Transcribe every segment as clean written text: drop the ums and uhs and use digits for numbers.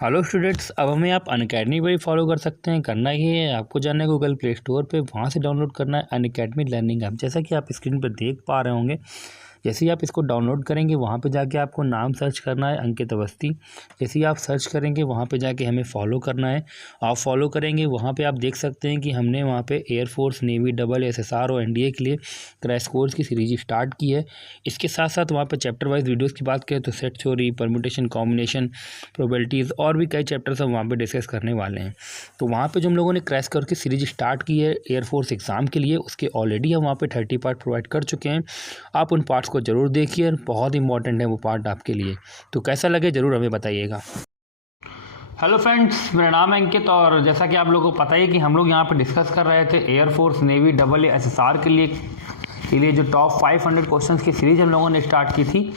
Hello students, अब हमें आप अनअकैडमी पर ही फॉलो कर सकते हैं। करना ही है, आपको जाना है गूगल प्ले स्टोर पे, वहाँ से डाउनलोड करना है अनअकैडमी लर्निंग ऐप। जैसा कि आप स्क्रीन पर देख पा रहे होंगे, जैसे ही आप इसको डाउनलोड करेंगे वहाँ पे जाके आपको नाम सर्च करना है अंकित अवस्थी। जैसे ही आप सर्च करेंगे वहाँ पे जाके हमें फॉलो करना है। आप फॉलो करेंगे वहाँ पे आप देख सकते हैं कि हमने वहाँ पे एयरफोर्स, नेवी, डबल SSR और NDA के लिए क्रैश कोर्स की सीरीज स्टार्ट की है। इसके साथ साथ वहाँ पे चैप्टर वाइज वीडियोज़ की बात करें तो set theory, permutation, combination, probabilities और भी कई चैप्टर्स हम वहाँ पर डिस्कस करने वाले हैं। तो वहाँ पर जो हम लोगों ने क्रैश कोर्स की सीरीज स्टार्ट की है एयरफोर्स एग्ज़ाम के लिए, उसके ऑलरेडी हम वहाँ पर 30 पार्ट प्रोवाइड कर चुके हैं। आप उन पार्ट्स को ज़रूर देखिए, बहुत इंपॉर्टेंट है वो पार्ट आपके लिए। तो कैसा लगे ज़रूर हमें बताइएगा। हेलो फ्रेंड्स, मेरा नाम है अंकित और जैसा कि आप लोगों को पता ही है कि हम लोग यहाँ पे डिस्कस कर रहे थे एयरफोर्स, नेवी, डबल SSR के लिए जो टॉप 500 क्वेश्चंस की सीरीज हम लोगों ने स्टार्ट की थी,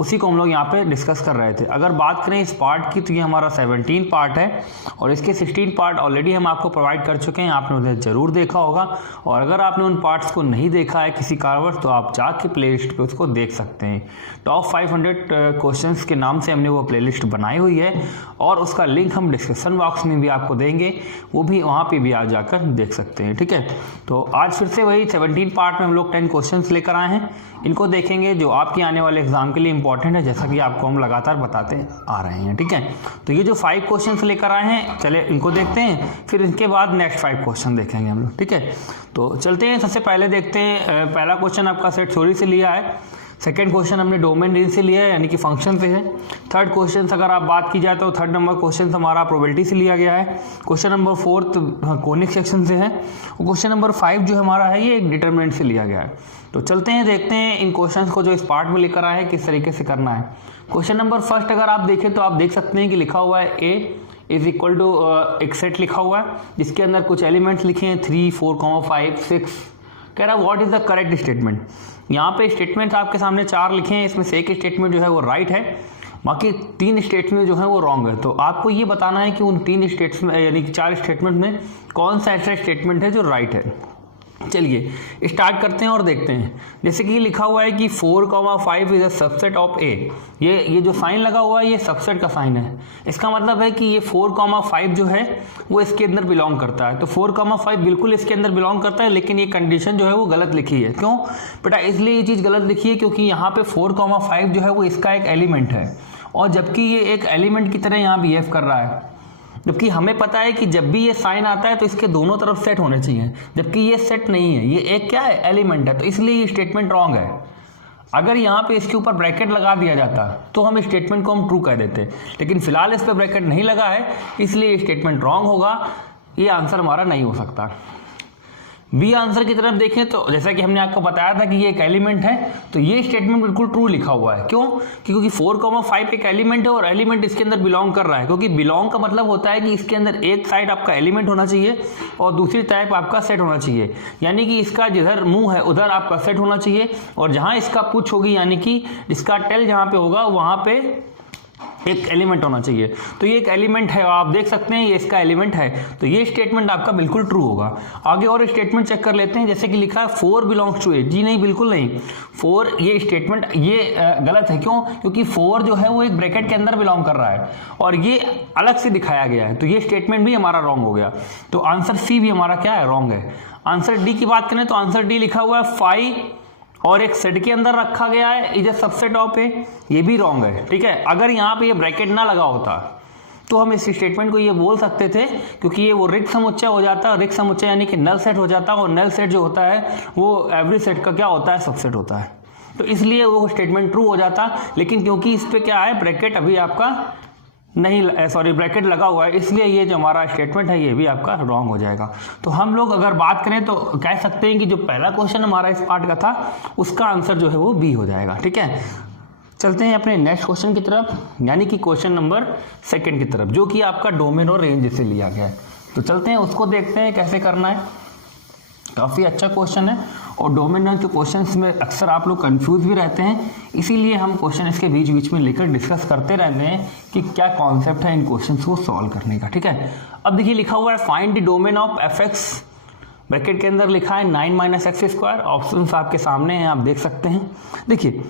उसी को हम लोग यहाँ पे डिस्कस कर रहे थे। अगर बात करें इस पार्ट की तो ये हमारा 17 पार्ट है और इसके 16 पार्ट ऑलरेडी हम आपको प्रोवाइड कर चुके हैं, आपने उन्हें ज़रूर देखा होगा। और अगर आपने उन पार्ट्स को नहीं देखा है किसी कारणवश तो आप जाके प्लेलिस्ट पे उसको देख सकते हैं। टॉप 500 क्वेश्चंस के नाम से हमने वो प्लेलिस्ट बनाई हुई है और उसका लिंक हम डिस्क्रिप्शन बॉक्स में भी आपको देंगे, वो भी वहाँ पर भी आप जाकर देख सकते हैं। ठीक है, तो आज फिर से वही 17 पार्ट में हम लोग 10 क्वेश्चन लेकर आए हैं। इनको देखेंगे जो आपके आने वाले एग्जाम के लिए इंपॉर्टेंट है, जैसा कि आपको हम लगातार बताते आ रहे हैं। ठीक है, तो ये जो 5 क्वेश्चंस लेकर आए हैं, चले इनको देखते हैं, फिर इनके बाद नेक्स्ट 5 क्वेश्चन देखेंगे हम लोग। ठीक है, तो चलते हैं। सबसे पहले देखते हैं, पहला क्वेश्चन आपका सेट थ्योरी से लिया है। सेकेंड क्वेश्चन हमने डोमेन रेंज से लिया है, यानी कि फंक्शन से है। थर्ड क्वेश्चन अगर आप बात की जाए तो थर्ड नंबर क्वेश्चन हमारा प्रोबेबिलिटी से लिया गया है। क्वेश्चन नंबर 4 कोनिक सेक्शन से है और क्वेश्चन नंबर 5 जो हमारा है ये एक डिटरमिनेंट से लिया गया है। तो चलते हैं, देखते हैं इन क्वेश्चंस को जो इस पार्ट में लेकर आए हैं किस तरीके से करना है। क्वेश्चन नंबर फर्स्ट अगर आप देखें तो आप देख सकते हैं कि लिखा हुआ है A इज इक्वल टू एक सेट लिखा हुआ है जिसके अंदर कुछ एलिमेंट्स लिखे हैं 3, 4, 5, 6। कह रहा है what is the correct statement. यहाँ पे स्टेटमेंट्स आपके सामने 4 लिखे हैं, इसमें से एक स्टेटमेंट जो है वो राइट है, बाकी 3 स्टेटमेंट जो है वो रॉन्ग है। तो आपको ये बताना है कि उन 3 स्टेटमेंट यानी कि 4 स्टेटमेंट में कौन सा ऐसा स्टेटमेंट है जो राइट है। चलिए स्टार्ट करते हैं और देखते हैं। जैसे कि लिखा हुआ है कि 4, 5 is a subset of A। ये जो साइन लगा हुआ है ये सबसेट का साइन है। इसका मतलब है कि ये 4, 5 जो है वो इसके अंदर बिलोंग करता है। तो 4, 5 बिल्कुल इसके अंदर बिलोंग करता है, लेकिन ये कंडीशन जो है वो गलत लिखी है। क्यों बेटा? इसलिए ये चीज़ गलत लिखी है क्योंकि यहाँ पे 4, 5 जो है वो इसका एक एलिमेंट है और जबकि ये एक एलिमेंट की तरह यहाँ बिहेव कर रहा है। जबकि हमें पता है कि जब भी ये साइन आता है तो इसके दोनों तरफ सेट होने चाहिए, जबकि ये सेट नहीं है, ये एक क्या है? एलिमेंट है। तो इसलिए ये स्टेटमेंट रॉन्ग है। अगर यहाँ पे इसके ऊपर ब्रैकेट लगा दिया जाता तो हम स्टेटमेंट को हम ट्रू कह देते, लेकिन फिलहाल इस पर ब्रैकेट नहीं लगा है इसलिए ये स्टेटमेंट रॉन्ग होगा। ये आंसर हमारा नहीं हो सकता। बी आंसर की तरफ देखें तो जैसा कि हमने आपको बताया था कि ये एक एलिमेंट है, तो ये स्टेटमेंट बिल्कुल ट्रू लिखा हुआ है। क्यों? क्योंकि 4, 5 एक एलिमेंट है और एलिमेंट इसके अंदर बिलोंग कर रहा है। क्योंकि बिलोंग का मतलब होता है कि इसके अंदर एक साइड आपका एलिमेंट होना चाहिए और दूसरी टाइप आपका सेट होना चाहिए। यानी कि इसका जिधर मुंह है उधर आपका सेट होना चाहिए और जहां इसका पुछ होगी यानी कि इसका टेल जहां पे होगा वहां पे एक एलिमेंट होना चाहिए। तो ये एक एलिमेंट है, आप देख सकते हैं ये इसका एलिमेंट है, तो ये स्टेटमेंट आपका बिल्कुल ट्रू होगा। आगे और स्टेटमेंट चेक कर लेते हैं। जैसे कि लिखा है 4 बिलोंग्स टू ए। जी नहीं, बिल्कुल नहीं। 4 ये स्टेटमेंट ये गलत है। क्यों? क्योंकि 4 जो है वो एक ब्रैकेट के अंदर बिलोंग कर रहा है और ये अलग से दिखाया गया है, तो ये स्टेटमेंट भी हमारा रॉन्ग हो गया। तो आंसर सी भी हमारा क्या है? रॉन्ग है। आंसर डी की बात करें तो आंसर डी लिखा हुआ है 5 और एक सेट के अंदर रखा गया है इज अ सबसेट ऑफ ए, ये भी रॉन्ग है। ठीक है, अगर यहाँ पे ये ब्रैकेट ना लगा होता तो हम इस स्टेटमेंट को ये बोल सकते थे, क्योंकि ये वो रिक्त समुच्चय हो जाता। रिक्त समुच्चय यानी कि नल सेट हो जाता और नल सेट जो होता है वो एवरी सेट का क्या होता है? सबसेट होता है। तो इसलिए वो स्टेटमेंट ट्रू हो जाता, लेकिन क्योंकि इस पर क्या है? ब्रैकेट अभी आपका नहीं, सॉरी ब्रैकेट लगा हुआ है, इसलिए ये जो हमारा स्टेटमेंट है ये भी आपका रॉन्ग हो जाएगा। तो हम लोग अगर बात करें तो कह सकते हैं कि जो पहला क्वेश्चन हमारा इस पार्ट का था उसका आंसर जो है वो बी हो जाएगा। ठीक है, चलते हैं अपने नेक्स्ट क्वेश्चन की तरफ, यानी कि क्वेश्चन नंबर 2 की तरफ, जो कि आपका डोमेन और रेंज से लिया गया है। तो चलते हैं उसको देखते हैं कैसे करना है। काफ़ी अच्छा क्वेश्चन है और डोमिनेंट के क्वेश्चंस में अक्सर आप लोग कंफ्यूज भी रहते हैं, इसीलिए हम क्वेश्चन इसके बीच बीच में लेकर डिस्कस करते रहते हैं कि क्या कॉन्सेप्ट है इन क्वेश्चंस को सॉल्व करने का। ठीक है, अब देखिए लिखा हुआ है find the domain of fx, bracket के अंदर लिखा है 9 - x²। ऑप्शंस आपके सामने हैं, आप देख सकते हैं। देखिए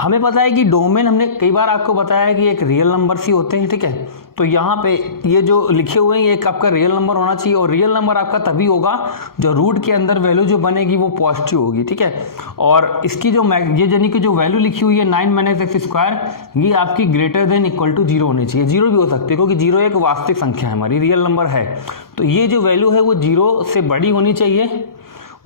हमें पता है कि डोमेन, हमने कई बार आपको बताया है कि एक रियल नंबर सी होते हैं, ठीक है। तो यहाँ पे ये जो लिखे हुए हैं, एक आपका रियल नंबर होना चाहिए, और रियल नंबर आपका तभी होगा जो रूट के अंदर वैल्यू जो बनेगी वो पॉजिटिव होगी, ठीक है। और इसकी जो ये यानी कि जो वैल्यू लिखी हुई है 9 - x², ये आपकी ग्रेटर देन इक्वल टू 0 होनी चाहिए। 0 भी हो सकती है क्योंकि 0 एक वास्तविक संख्या है, हमारी रियल नंबर है। तो ये जो वैल्यू है वो 0 से बड़ी होनी चाहिए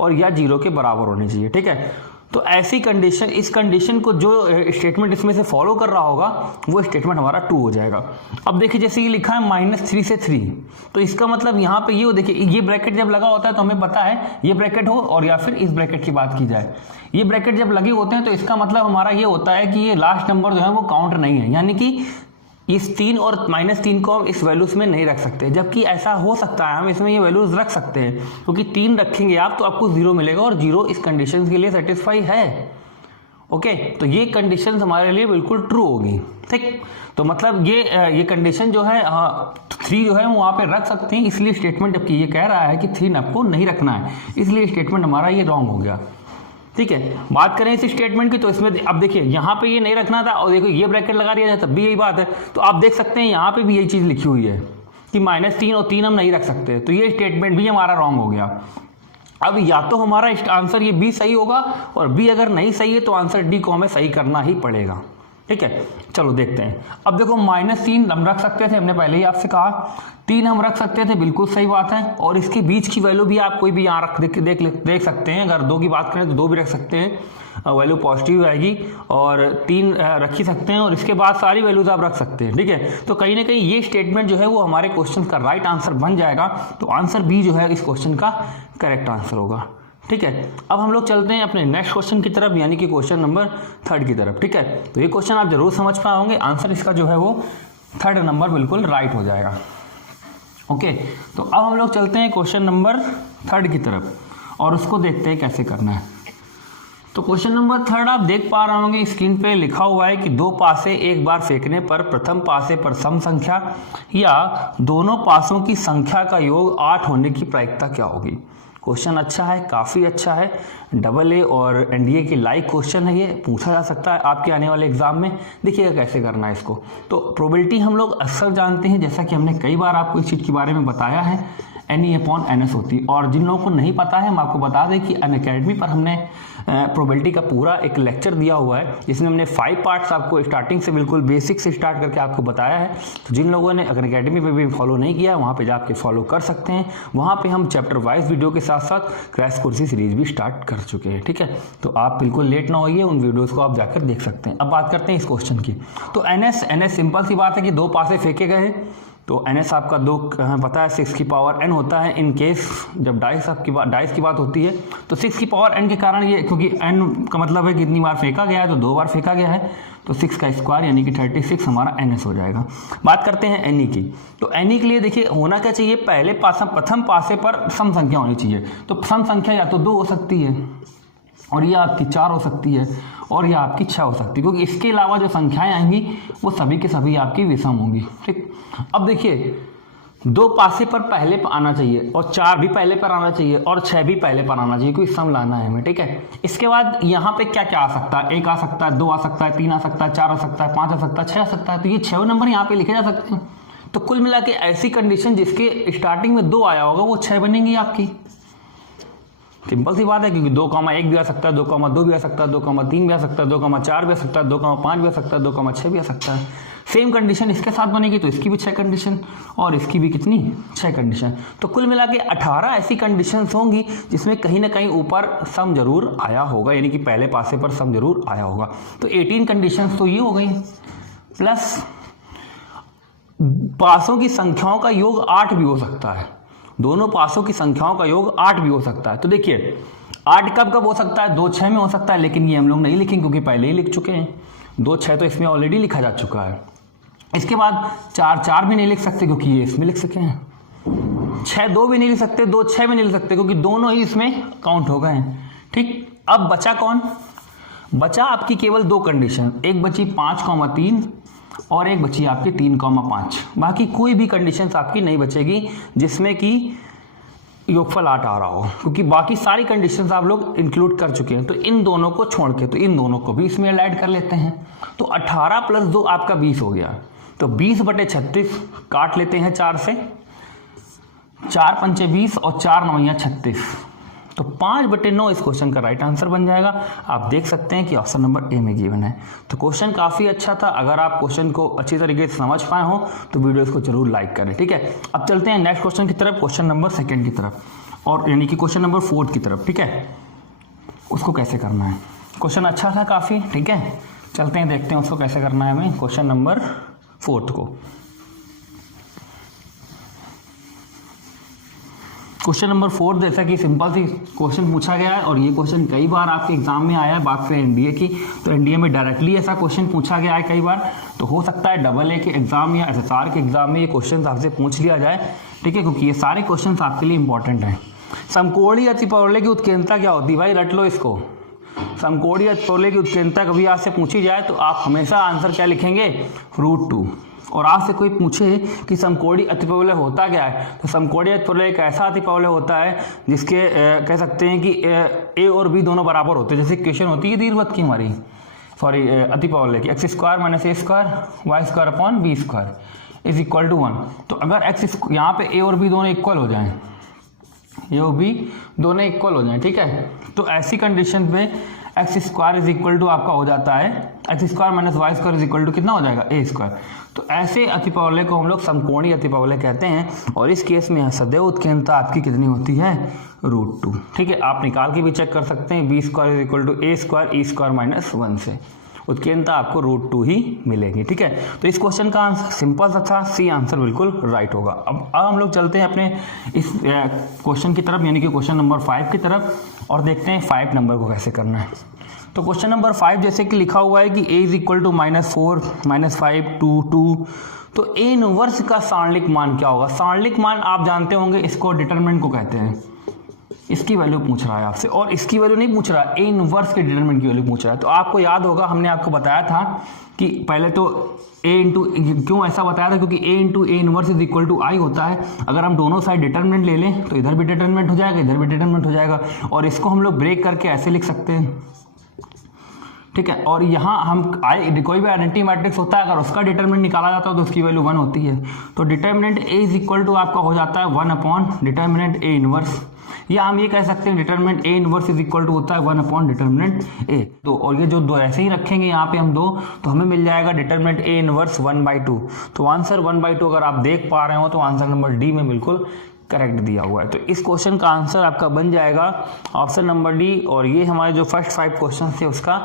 और या 0 के बराबर होनी चाहिए, ठीक है। तो ऐसी कंडीशन, इस कंडीशन को जो स्टेटमेंट इसमें से फॉलो कर रहा होगा वो स्टेटमेंट हमारा ट्रू हो जाएगा। अब देखिए जैसे ये लिखा है -3 से 3, तो इसका मतलब यहाँ पे ये देखिए, ये ब्रैकेट जब लगा होता है तो हमें पता है ये ब्रैकेट हो और या फिर इस ब्रैकेट की बात की जाए, ये ब्रैकेट जब लगे होते हैं तो इसका मतलब हमारा ये होता है कि ये लास्ट नंबर जो है वो काउंट नहीं है, यानी कि इस 3 और -3 को हम इस वैल्यूज में नहीं रख सकते। जबकि ऐसा हो सकता है, हम इसमें ये वैल्यूज रख सकते हैं, क्योंकि 3 रखेंगे आप तो आपको 0 मिलेगा और 0 इस कंडीशन के लिए सेटिस्फाई है। ओके, तो ये कंडीशन हमारे लिए बिल्कुल ट्रू होगी, ठीक। तो मतलब ये कंडीशन जो है 3 जो है वो वहाँ पे रख सकते हैं, इसलिए स्टेटमेंट, जबकि ये कह रहा है कि 3 आपको नहीं रखना है, इसलिए स्टेटमेंट हमारा ये रॉन्ग हो गया, ठीक है। बात करें इस स्टेटमेंट की, तो इसमें अब देखिए यहाँ पे ये नहीं रखना था और देखो ये ब्रैकेट लगा दिया जाए तब भी यही बात है। तो आप देख सकते हैं यहाँ पे भी यही चीज़ लिखी हुई है कि -3 और 3 हम नहीं रख सकते, तो ये स्टेटमेंट भी हमारा रॉन्ग हो गया। अब या तो हमारा आंसर ये बी सही होगा, और बी अगर नहीं सही है तो आंसर डी को हमें सही करना ही पड़ेगा, ठीक है। चलो देखते हैं। अब देखो -3 हम रख सकते थे, हमने पहले ही आपसे कहा 3 हम रख सकते थे, बिल्कुल सही बात है। और इसके बीच की वैल्यू भी आप कोई भी यहाँ रख देख सकते हैं। अगर 2 की बात करें तो 2 भी रख सकते हैं, वैल्यू पॉजिटिव आएगी, और 3 रख ही सकते हैं, और इसके बाद सारी वैल्यूज आप रख सकते हैं, ठीक है। तो कहीं ना कहीं ये स्टेटमेंट जो है वो हमारे क्वेश्चन का राइट आंसर बन जाएगा। तो आंसर बी जो है इस क्वेश्चन का करेक्ट आंसर होगा, ठीक है। अब हम लोग चलते हैं अपने नेक्स्ट क्वेश्चन की तरफ, यानी कि क्वेश्चन नंबर 3 की तरफ, ठीक है। तो ये क्वेश्चन आप जरूर समझ पाए होंगे, आंसर इसका जो है वो 3rd नंबर बिल्कुल राइट हो जाएगा। ओके, तो अब हम लोग चलते हैं क्वेश्चन नंबर 3 की तरफ और उसको देखते हैं कैसे करना है। तो क्वेश्चन नंबर 3 आप देख पा रहे होंगे स्क्रीन पे लिखा हुआ है कि 2 पासे एक बार फेंकने पर प्रथम पासे पर सम संख्या या दोनों पासों की संख्या का योग 8 होने की प्रायिकता क्या होगी। क्वेश्चन अच्छा है, काफ़ी अच्छा है, AA और NDA की लाइक क्वेश्चन है, ये पूछा जा सकता है आपके आने वाले एग्जाम में। देखिएगा कैसे करना है इसको। तो प्रोबेबिलिटी हम लोग अक्सर जानते हैं, जैसा कि हमने कई बार आपको इस चीज़ के बारे में बताया है, NE/NS होती है। और जिन लोगों को नहीं पता है हम आपको बता दें कि अनअकैडमी पर हमने प्रोबेबिलिटी का पूरा एक लेक्चर दिया हुआ है, जिसमें हमने 5 पार्ट्स आपको स्टार्टिंग से बिल्कुल बेसिक से स्टार्ट करके आपको बताया है। तो जिन लोगों ने अनअकैडमी पे भी फॉलो नहीं किया वहाँ पे जाके फॉलो कर सकते हैं। वहाँ पे हम चैप्टर वाइज वीडियो के साथ साथ क्रैश कोर्स सीरीज भी स्टार्ट कर चुके हैं, ठीक है। तो आप बिल्कुल लेट ना होइए, उन वीडियोज़ को आप जाकर देख सकते हैं। अब बात करते हैं इस क्वेश्चन की। तो NS सिंपल सी बात है कि 2 पासे फेंके गए हैं, तो NS आपका 2 पता है 6 की पावर n होता है। इन केस जब डाइस की बात होती है तो 6 की पावर n के कारण ये, क्योंकि n का मतलब है कितनी बार फेंका गया है, तो 2 बार फेंका गया है, तो 6 का स्क्वायर यानी कि 36 हमारा NS हो जाएगा। बात करते हैं NE की। तो NE के लिए देखिए होना क्या चाहिए, प्रथम पासे पर सम संख्या होनी चाहिए। तो सम संख्या या तो 2 हो सकती है, और यह आपकी 4 हो सकती है, और यह आपकी 6 हो सकती है, क्योंकि इसके अलावा जो संख्याएं आएंगी वो सभी के सभी आपकी विषम होंगी, ठीक। अब देखिए 2 पासे पर पहले पर आना चाहिए, और 4 भी पहले पर आना चाहिए, और 6 भी पहले पर आना चाहिए, क्योंकि सम लाना है हमें, ठीक है। इसके बाद यहाँ पे क्या क्या आ सकता है, 1 आ सकता है, 2 आ सकता है, 3 आ सकता है, 4 आ सकता है, 5 आ सकता है, 6 आ सकता है। तो ये 6 नंबर यहाँ पे लिखे जा सकते हैं। तो कुल मिला के ऐसी कंडीशन जिसके स्टार्टिंग में 2 आया होगा वो 6 बनेंगी आपकी। सिंपल सी बात है, क्योंकि 2,1 भी आ सकता है, 2,2 भी आ सकता है, 2,3 भी आ सकता है, 2,4 भी आ सकता है, 2,5 भी आ सकता है, 2,6 भी आ सकता है। सेम कंडीशन इसके साथ बनेगी, तो इसकी भी 6 कंडीशन, और इसकी भी कितनी 6 कंडीशन। तो कुल मिला के 18 ऐसी कंडीशंस होंगी जिसमें कहीं ना कहीं ऊपर सम जरूर आया होगा, यानी कि पहले पासे पर सम जरूर आया होगा। तो 18 कंडीशंस तो ये हो गई, प्लस पासों की संख्याओं का योग 8 भी हो सकता है। दोनों पासों की संख्याओं का योग 8 भी हो सकता है। तो देखिए 8 कब कब हो सकता है, 2 6 में हो सकता है, लेकिन ये हम लोग नहीं लिखेंगे क्योंकि पहले ही लिख चुके हैं। 2 6 तो इसमें ऑलरेडी लिखा जा चुका है। इसके बाद 4 4 भी नहीं लिख सकते क्योंकि ये इसमें लिख सके हैं। 6 2 भी नहीं लिख सकते, 2 6 भी नहीं लिख सकते क्योंकि दोनों ही इसमें काउंट हो गए हैं, ठीक। अब बचा कौन, बचा आपकी केवल 2 कंडीशन, एक बची 5,3 और एक बची आपकी 3,5। बाकी कोई भी कंडीशंस आपकी नहीं बचेगी जिसमें कि योगफल 8 आ रहा हो, क्योंकि बाकी सारी कंडीशंस आप लोग इंक्लूड कर चुके हैं। तो इन दोनों को छोड़ के तो इन दोनों को भी इसमें ऐड कर लेते हैं। तो 18 + 2 आपका 20 हो गया। तो 20/36 काट लेते हैं 4 से, 4 पंचे 20 और 4 9 36। तो 5/9 इस क्वेश्चन का राइट आंसर बन जाएगा। आप देख सकते हैं कि ऑप्शन नंबर ए में गिवन है। तो क्वेश्चन काफ़ी अच्छा था। अगर आप क्वेश्चन को अच्छी तरीके से समझ पाए हो तो वीडियो को जरूर लाइक करें, ठीक है। अब चलते हैं नेक्स्ट क्वेश्चन की तरफ, क्वेश्चन नंबर 2 की तरफ, और यानी कि क्वेश्चन नंबर 4 की तरफ, ठीक है। उसको कैसे करना है, क्वेश्चन अच्छा था काफ़ी, ठीक है। चलते हैं देखते हैं उसको कैसे करना है हमें, क्वेश्चन नंबर 4 को। क्वेश्चन नंबर 4 जैसा कि सिंपल सी क्वेश्चन पूछा गया है, और ये क्वेश्चन कई बार आपके एग्जाम में आया है। बात करें एनडीए की, तो एनडीए में डायरेक्टली ऐसा क्वेश्चन पूछा गया है कई बार। तो हो सकता है AA के एग्जाम या SSR के एग्जाम में ये क्वेश्चन आपसे पूछ लिया जाए, ठीक है, क्योंकि ये सारे क्वेश्चन आपके लिए इंपॉर्टेंट हैं। समकोणीय अतिपरवलय की उत्केंद्रता क्या होती है भाई, रट लो इसको। समकोणीय अतिपरवलय की उत्केंद्रता कभी आपसे पूछी जाए तो आप हमेशा आंसर क्या लिखेंगे, √2। और आपसे कोई पूछे कि समकोणीय अतिपरवलय होता क्या है, तो समकोणीय अतिपरवलय एक ऐसा अतिपरवलय होता है जिसके कह सकते हैं कि A और B दोनों बराबर होते हैं। जैसे इक्वेशन होती है दीर्घवृत्त की हमारी, सॉरी अतिपरवलय की, x² - a² y² / b² = 1। तो अगर x यहाँ पे A और B दोनों इक्वल हो जाएं, A और B दोनों इक्वल हो जाएं, ठीक है, तो ऐसी कंडीशन में x² आपका हो जाता है x² - y² कितना हो जाएगा, a²। तो ऐसे अतिपरवलय को हम लोग समकोणीय अतिपरवलय कहते हैं। और इस केस में सदैव उत्केंद्रता आपकी कितनी होती है, √2, ठीक है। आप निकाल के भी चेक कर सकते हैं, b² = a² e² - 1 से उत्केंद्रता आपको √2 ही मिलेगी, ठीक है। तो इस क्वेश्चन का आंसर सिंपल सा था, सी आंसर बिल्कुल राइट होगा। अब हम लोग चलते हैं अपने इस क्वेश्चन की तरफ, यानी कि क्वेश्चन नंबर 5 की तरफ, और देखते हैं 5 नंबर को कैसे करना है। तो क्वेश्चन नंबर 5 जैसे कि लिखा हुआ है कि a = -4 - 5 2 2। तो A इनवर्स का सारणिक मान क्या होगा, सारणिक मान आप जानते होंगे, इसको डिटरमिनेंट को कहते हैं। इसकी वैल्यू पूछ रहा है आपसे, और इसकी वैल्यू नहीं पूछ रहा, A इनवर्स के डिटरमिनेंट की वैल्यू पूछ रहा है। तो आपको याद होगा हमने आपको बताया था कि पहले तो क्यों ऐसा बताया था, क्योंकि A × A इनवर्स = I होता है। अगर हम दोनों साइड डिटरमिनेंट ले लें तो इधर भी डिटरमिनेंट हो जाएगा, इधर भी डिटरमिनेंट हो जाएगा, और इसको हम लोग ब्रेक करके ऐसे लिख सकते हैं, ठीक है। और यहाँ हम कोई भी आइडेंटिटी मैट्रिक्स होता है, अगर उसका डिटरमिनेंट निकाला जाता है तो उसकी वैल्यू 1 होती है। तो डिटरमिनेंट A = आपका हो जाता है 1 / डिटरमिनेंट A इनवर्स, या हम ये कह सकते हैं डिटरमिनेंट A इनवर्स = होता है 1 / डिटरमिनेंट A। तो और ये जो दो ऐसे ही रखेंगे यहाँ पे हम दो, तो हमें मिल जाएगा डिटरमिनेंट A इनवर्स 1/2। तो आंसर 1/2 अगर आप देख पा रहे हो तो आंसर नंबर डी में बिल्कुल करेक्ट दिया हुआ है। तो इस क्वेश्चन का आंसर आपका बन जाएगा ऑप्शन नंबर डी। और ये हमारे जो फर्स्ट 5 क्वेश्चन थे उसका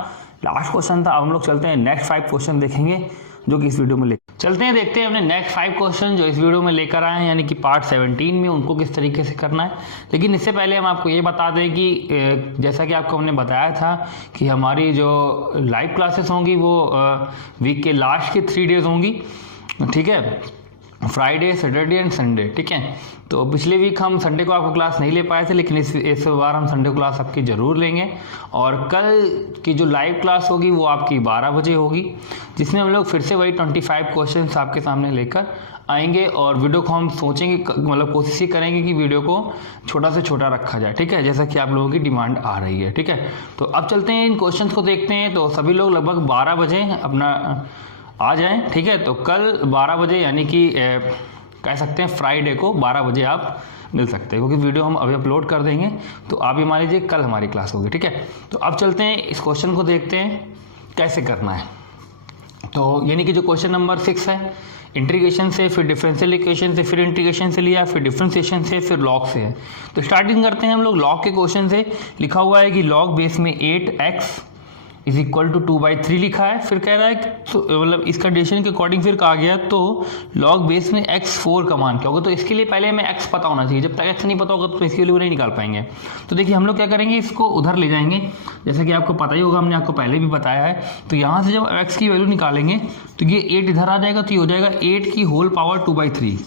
लास्ट क्वेश्चन था। अब हम लोग चलते हैं नेक्स्ट 5 क्वेश्चन देखेंगे जो कि इस वीडियो में चलते हैं, देखते हैं अपने नेक्स्ट 5 क्वेश्चन जो इस वीडियो में लेकर आए हैं, यानी कि पार्ट 17 में, उनको किस तरीके से करना है। लेकिन इससे पहले हम आपको ये बता दें कि जैसा कि आपको हमने बताया था कि हमारी जो लाइव क्लासेस होंगी वो वीक के लास्ट के 3 डेज होंगी, ठीक है, फ्राइडे, सैटरडे एंड संडे, ठीक है। तो पिछले वीक हम संडे को आपको क्लास नहीं ले पाए थे, लेकिन इस बार हम संडे को क्लास आपकी ज़रूर लेंगे। और कल की जो लाइव क्लास होगी वो आपकी 12 बजे होगी, जिसमें हम लोग फिर से वही 25 क्वेश्चंस आपके सामने लेकर आएंगे। और वीडियो को हम सोचेंगे, मतलब कोशिश ही करेंगे कि वीडियो को छोटा से छोटा रखा जाए, ठीक है, जैसा कि आप लोगों की डिमांड आ रही है, ठीक है। तो अब चलते हैं इन क्वेश्चन को देखते हैं। तो सभी लोग लगभग 12 बजे अपना आ जाएं, ठीक है। तो कल 12 बजे, यानी कि कह सकते हैं फ्राइडे को 12 बजे आप मिल सकते हैं, क्योंकि वीडियो हम अभी अपलोड कर देंगे। तो आप ये मान लीजिए कल हमारी क्लास होगी, ठीक है। तो अब चलते हैं इस क्वेश्चन को देखते हैं कैसे करना है। तो यानी कि जो क्वेश्चन नंबर 6 है, इंटीग्रेशन से, फिर डिफरेंशियल इक्वेशन से, फिर इंटीग्रेशन से लिया, फिर डिफरेंशिएशन से, फिर लॉग से है। तो स्टार्टिंग करते हैं हम लोग लॉग के क्वेश्चन से। लिखा हुआ है कि लॉग बेस में 8x = 2/3 लिखा है। फिर कह रहा है तो मतलब इस कंडीशन के अकॉर्डिंग फिर कहा गया तो लॉग बेस में x4 का मान क्या होगा। तो इसके लिए पहले हमें x पता होना चाहिए, जब तक x नहीं पता होगा तो इसकी वैल्यू नहीं निकाल पाएंगे। तो देखिए हम लोग क्या करेंगे, इसको उधर ले जाएंगे, जैसा कि आपको पता ही होगा, हमने आपको पहले भी बताया है। तो यहाँ से जब x की वैल्यू निकालेंगे तो ये 8 इधर आ जाएगा, तो ये हो जाएगा 8 की होल पावर 2/3।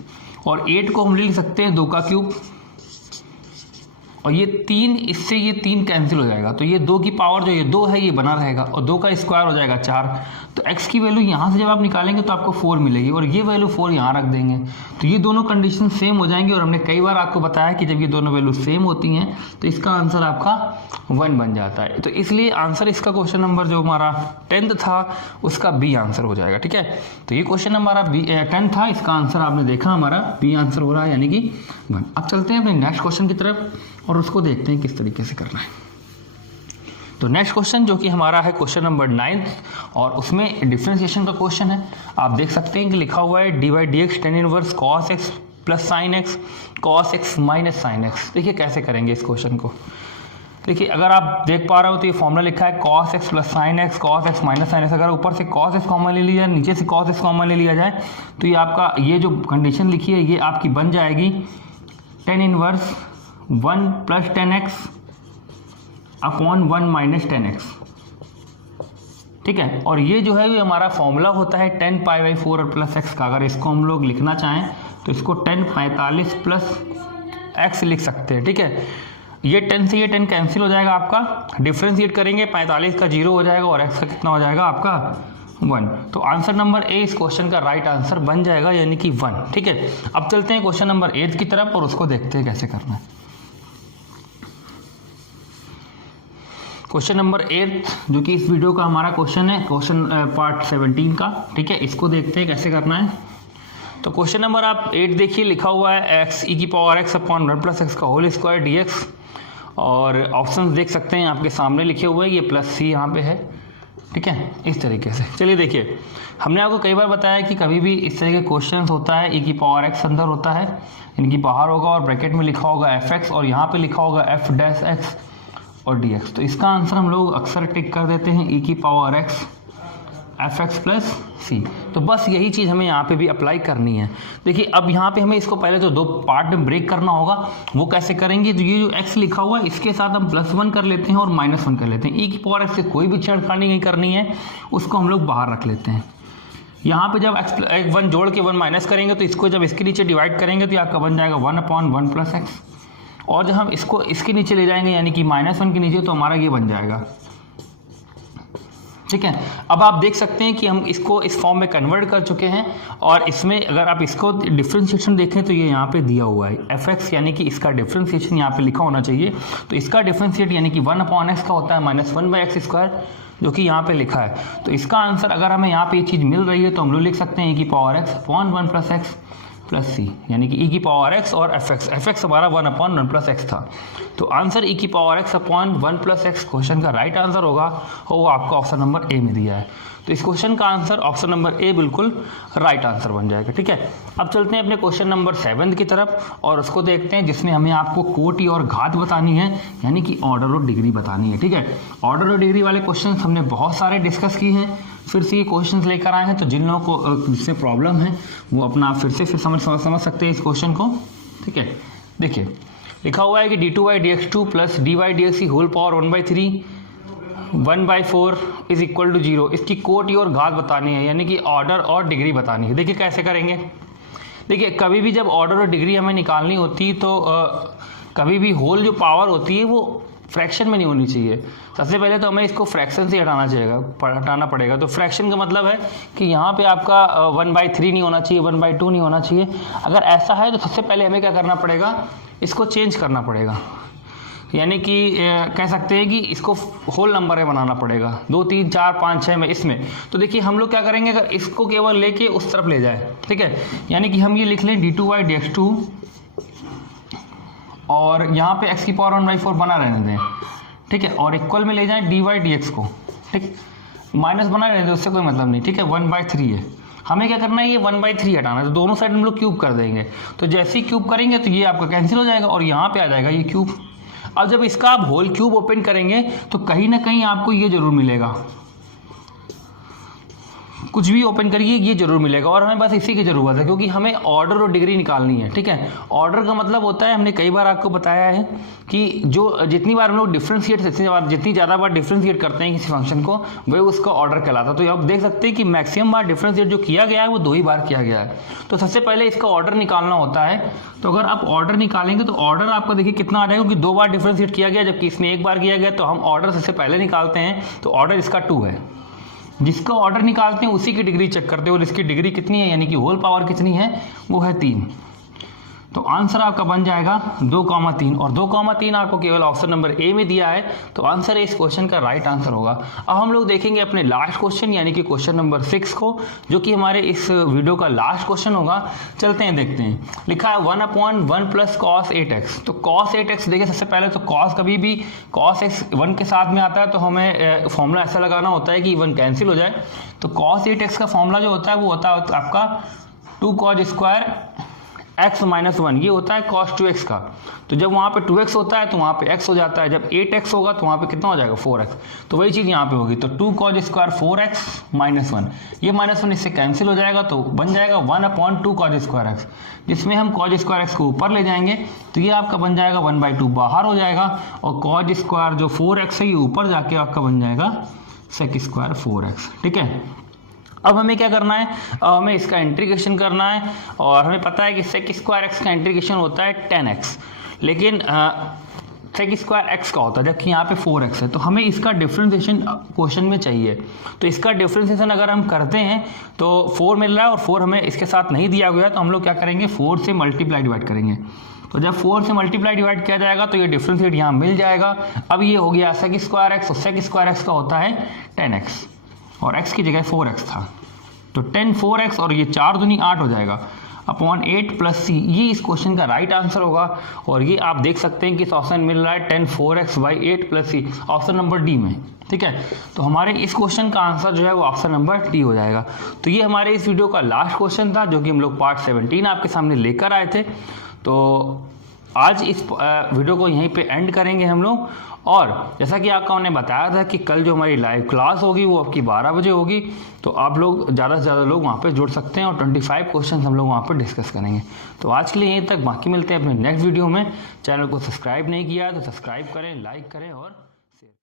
और 8 को हम लिख सकते हैं 2 का क्यूब, और ये 3, इससे ये 3 कैंसिल हो जाएगा, तो ये 2 की पावर जो ये 2 है ये बना रहेगा, और 2 का स्क्वायर हो जाएगा 4। तो x की वैल्यू यहाँ से जब आप निकालेंगे तो आपको 4 मिलेगी, और ये वैल्यू 4 यहाँ रख देंगे, तो ये दोनों कंडीशन सेम हो जाएंगी। और हमने कई बार आपको बताया कि जब ये दोनों वैल्यू सेम होती हैं तो इसका आंसर आपका 1 बन जाता है। तो इसलिए आंसर इसका क्वेश्चन नंबर जो हमारा 10th था उसका बी आंसर हो जाएगा। ठीक है, तो ये क्वेश्चन हमारा 10 था, इसका आंसर आपने देखा हमारा बी आंसर हो रहा है, यानी कि 1। अब चलते हैं अपने नेक्स्ट क्वेश्चन की तरफ और उसको देखते हैं किस तरीके से करना है। तो नेक्स्ट क्वेश्चन जो कि हमारा है क्वेश्चन नंबर 9 और उसमें डिफरेंशिएशन का क्वेश्चन है। आप देख सकते हैं कि लिखा हुआ है D by D x tan inverse cos x plus sine x cos x minus sine x. देखिए कैसे करेंगे इस क्वेश्चन को। देखिए अगर आप देख पा रहे हो तो ये फॉर्मूला लिखा है cos x plus sine x cos x minus sine x. अगर ऊपर से कॉस एक्स कॉमन ले लिया जाए, नीचे से कॉस एक्स कॉमन ले लिया जाए, तो ये आपका ये जो कंडीशन लिखी है ये आपकी बन जाएगी tan inverse 1 plus 10x upon 1 minus 10x। ठीक है, और ये जो है ये हमारा फॉर्मूला होता है 10 पाई बाई 4 और प्लस x का। अगर इसको हम लोग लिखना चाहें तो इसको 10 45 प्लस x लिख सकते हैं। ठीक है, ये 10 से ये 10 कैंसिल हो जाएगा आपका, डिफ्रेंशिएट करेंगे 45 का 0 हो जाएगा और x का कितना हो जाएगा आपका 1। तो आंसर नंबर ए इस क्वेश्चन का राइट आंसर बन जाएगा, यानी कि 1। ठीक है, अब चलते हैं क्वेश्चन नंबर 8 की तरफ और उसको देखते हैं कैसे करना है। क्वेश्चन नंबर 8 जो कि इस वीडियो का हमारा क्वेश्चन है, क्वेश्चन पार्ट 17 का। ठीक है, इसको देखते हैं कैसे करना है। तो क्वेश्चन नंबर आप 8 देखिए, लिखा हुआ है एक्स ई की power x upon 1 plus x का होल स्क्वायर डी एक्स, और ऑप्शंस देख सकते हैं आपके सामने लिखे हुए हैं, ये प्लस सी यहाँ पे है। ठीक है, इस तरीके से। चलिए देखिए, हमने आपको कई बार बताया कि कभी भी इस तरह के क्वेश्चन होता है ई की पावर एक्स अंदर होता है, इनकी बाहर होगा और ब्रैकेट में लिखा होगा एफ एक्स और यहाँ पे लिखा होगा एफ डैश एक्स और डी एक्स। तो इसका आंसर हम लोग अक्सर टिक कर देते हैं ई की power x f x plus c. तो बस यही चीज़ हमें यहाँ पे भी अप्लाई करनी है। देखिए अब यहाँ पे हमें इसको पहले तो 2 पार्ट में ब्रेक करना होगा। वो कैसे करेंगे, तो ये जो x लिखा हुआ है इसके साथ हम +1 कर लेते हैं और -1 कर लेते हैं। ई की पावर एक्स से कोई भी छेड़खानी नहीं करनी है, उसको हम लोग बाहर रख लेते हैं। यहाँ पे जब x 1 जोड़ के 1 माइनस करेंगे तो इसको जब इसके नीचे डिवाइड करेंगे तो आपका बन जाएगा 1/1 प्लस एक्स, और जब हम इसको इसके नीचे ले जाएंगे यानी कि -1 के नीचे तो हमारा ये बन जाएगा। ठीक है, अब आप देख सकते हैं कि हम इसको इस फॉर्म में कन्वर्ट कर चुके हैं, और इसमें अगर आप इसको डिफरेंशिएशन देखें तो ये यहाँ पे दिया हुआ है एफ एक्स, यानी कि इसका डिफरेंशिएशन यहाँ पे लिखा होना चाहिए। तो इसका डिफरेंशिएट यानी कि 1/x का होता है -1/x², जो कि यहाँ पे लिखा है। तो इसका आंसर अगर हमें यहाँ पे ये चीज़ मिल रही है तो हम लोग लिख सकते हैं ई की power x upon 1 plus x plus c, यानी कि ई की पावर एक्स और एफ एक्स हमारा 1/1 प्लस एक्स था। तो आंसर ई की power x upon 1 plus x question का राइट आंसर होगा, और वो आपका ऑप्शन नंबर ए में दिया है। तो इस क्वेश्चन का आंसर ऑप्शन नंबर ए बिल्कुल राइट आंसर बन जाएगा। ठीक है, अब चलते हैं अपने क्वेश्चन नंबर 7 की तरफ और उसको देखते हैं, जिसमें हमें आपको कोटि और घात बतानी है, यानी कि ऑर्डर और डिग्री बतानी है। ठीक है, ऑर्डर और डिग्री वाले क्वेश्चन हमने बहुत सारे डिस्कस किए हैं, फिर से ये क्वेश्चंस लेकर आए हैं। तो जिन लोगों को जिससे प्रॉब्लम है वो अपना फिर से समझ सकते हैं इस क्वेश्चन को। ठीक है, देखिए लिखा हुआ है कि d2/dx2 plus dy/dx whole power 1/3 1/4 is equal to 0। इसकी कोटि और घात बतानी है, यानी कि ऑर्डर और डिग्री बतानी है। देखिए कैसे करेंगे। देखिए कभी भी जब ऑर्डर और डिग्री हमें निकालनी होती तो कभी भी होल जो पावर होती है वो फ्रैक्शन में नहीं होनी चाहिए। सबसे पहले तो हमें इसको फ्रैक्शन से हटाना पड़ेगा। तो फ्रैक्शन का मतलब है कि यहाँ पे आपका 1/3 नहीं होना चाहिए, 1/2 नहीं होना चाहिए। अगर ऐसा है तो सबसे पहले हमें क्या करना पड़ेगा, इसको चेंज करना पड़ेगा, यानी कि कह सकते हैं कि इसको होल नंबर में बनाना पड़ेगा, 2 3 4 5 6 में इसमें। तो देखिए हम लोग क्या करेंगे, अगर इसको केवल लेके उस तरफ ले जाए, ठीक है, यानी कि हम ये लिख लें d2/dx2 और यहाँ पे x की पावर 1/4 बना रहने दें। ठीक है, और इक्वल में ले जाएं dy/dx को। ठीक, माइनस बना रहने दें, उससे कोई मतलब नहीं। ठीक है, 1/3 है, हमें क्या करना है, ये 1/3 हटाना है। तो दोनों साइड हम लोग क्यूब कर देंगे। तो जैसे ही क्यूब करेंगे तो ये आपका कैंसिल हो जाएगा और यहाँ पे आ जाएगा ये क्यूब। अब जब इसका आप होल क्यूब ओपन करेंगे तो कहीं ना कहीं आपको ये जरूर मिलेगा, कुछ भी ओपन करिए ये जरूर मिलेगा। और हमें बस इसी की ज़रूरत है क्योंकि हमें ऑर्डर और डिग्री निकालनी है, ठीक है। ऑर्डर का मतलब होता है, हमने कई बार आपको बताया है कि जो जितनी बार हम लोग डिफ्रेंशिएट जितनी ज़्यादा बार डिफ्रेंशिएट करते हैं किसी फंक्शन को, वही उसका ऑर्डर कहलाता है। तो आप देख सकते हैं कि मैक्सिमम बार डिफ्रेंशिएट जो किया गया है वो 2 ही बार किया गया है। तो सबसे पहले इसका ऑर्डर निकालना होता है। तो अगर आप ऑर्डर निकालेंगे तो ऑर्डर आपका देखिए कितना आ जाएगा, क्योंकि 2 बार डिफ्रेंशिएट किया गया जबकि इसमें 1 बार किया गया। तो हम ऑर्डर सबसे पहले निकालते हैं, तो ऑर्डर इसका 2 है। जिसका ऑर्डर निकालते हैं उसी की डिग्री चेक करते हैं, और इसकी डिग्री कितनी है यानी कि होल पावर कितनी है, वो है 3। तो आंसर आपका बन जाएगा 2,3, और 2,3 आपको केवल ऑप्शन नंबर ए में दिया है। तो आंसर इस क्वेश्चन का राइट आंसर होगा। अब हम लोग देखेंगे अपने लास्ट क्वेश्चन यानी कि क्वेश्चन नंबर 6 को, जो कि हमारे इस वीडियो का लास्ट क्वेश्चन होगा। चलते हैं देखते हैं। लिखा है 1/1 + cos 8x। तो cos 8x देखिए, सबसे पहले तो cos कभी भी cos x 1 के साथ में आता है तो हमें फॉर्मूला ऐसा लगाना होता है कि 1 कैंसिल हो जाए। तो cos 8x का फॉर्मूला जो होता है वो होता है आपका 2 cos स्क्वायर x - 1, ये होता है cos 2x का। तो जब वहाँ पे 2x होता है तो वहाँ पे x हो जाता है, जब 8x होगा तो वहाँ पे कितना हो जाएगा 4x। तो वही चीज़ यहाँ पे होगी। तो 2 cos स्क्वायर 4x - 1, ये -1 इससे कैंसिल हो जाएगा तो बन जाएगा 1/2 cos स्क्वायर x, जिसमें हम cos स्क्वायर x को ऊपर ले जाएंगे तो ये आपका बन जाएगा 1/2 बाहर हो जाएगा, और cos स्क्वायर जो 4x है ये ऊपर जाके आपका बन जाएगा sec स्क्वायर 4x, ठीक है। अब हमें क्या करना है, अब हमें इसका इंटीग्रेशन करना है, और हमें पता है कि sec स्क्वायर x का इंटीग्रेशन होता है 10x, लेकिन sec स्क्वायर x का होता है, जबकि यहाँ पे 4x है। तो हमें इसका डिफ्रेंशिएशन क्वेश्चन में चाहिए। तो इसका डिफ्रेंशिएशन अगर हम करते हैं तो 4 मिल रहा है, और 4 हमें इसके साथ नहीं दिया गया, तो हम लोग क्या करेंगे 4 से मल्टीप्लाई डिवाइड करेंगे। तो जब 4 से मल्टीप्लाई डिवाइड किया जाएगा तो ये डिफ्रेंशिएट यहाँ मिल जाएगा। अब ये हो गया sec स्क्वायर x, और sec स्क्वायर x का होता है 10x, और x की जगह 4x था। तो 10 4x, और ये 4 दूनी 8 हो जाएगा अपॉन 8 + c। ये इस क्वेश्चन का राइट आंसर होगा। और ये आप देख सकते हैं कि इस ऑप्शन मिल रहा है 10 4x / 8 + c, option number D में, ठीक है। तो हमारे इस क्वेश्चन का आंसर जो है वो ऑप्शन नंबर डी हो जाएगा। तो ये हमारे इस वीडियो का लास्ट क्वेश्चन था, जो कि हम लोग पार्ट 17 आपके सामने लेकर आए थे। तो आज इस वीडियो को यहीं पे एंड करेंगे हम लोग। और जैसा कि आपका हमने बताया था कि कल जो हमारी लाइव क्लास होगी वो आपकी 12 बजे होगी, तो आप लोग ज़्यादा से ज़्यादा लोग वहाँ पे जुड़ सकते हैं, और 25 क्वेश्चन हम लोग वहाँ पे डिस्कस करेंगे। तो आज के लिए यहीं तक, बाकी मिलते हैं अपने नेक्स्ट वीडियो में। चैनल को सब्सक्राइब नहीं किया तो सब्सक्राइब करें, लाइक करें और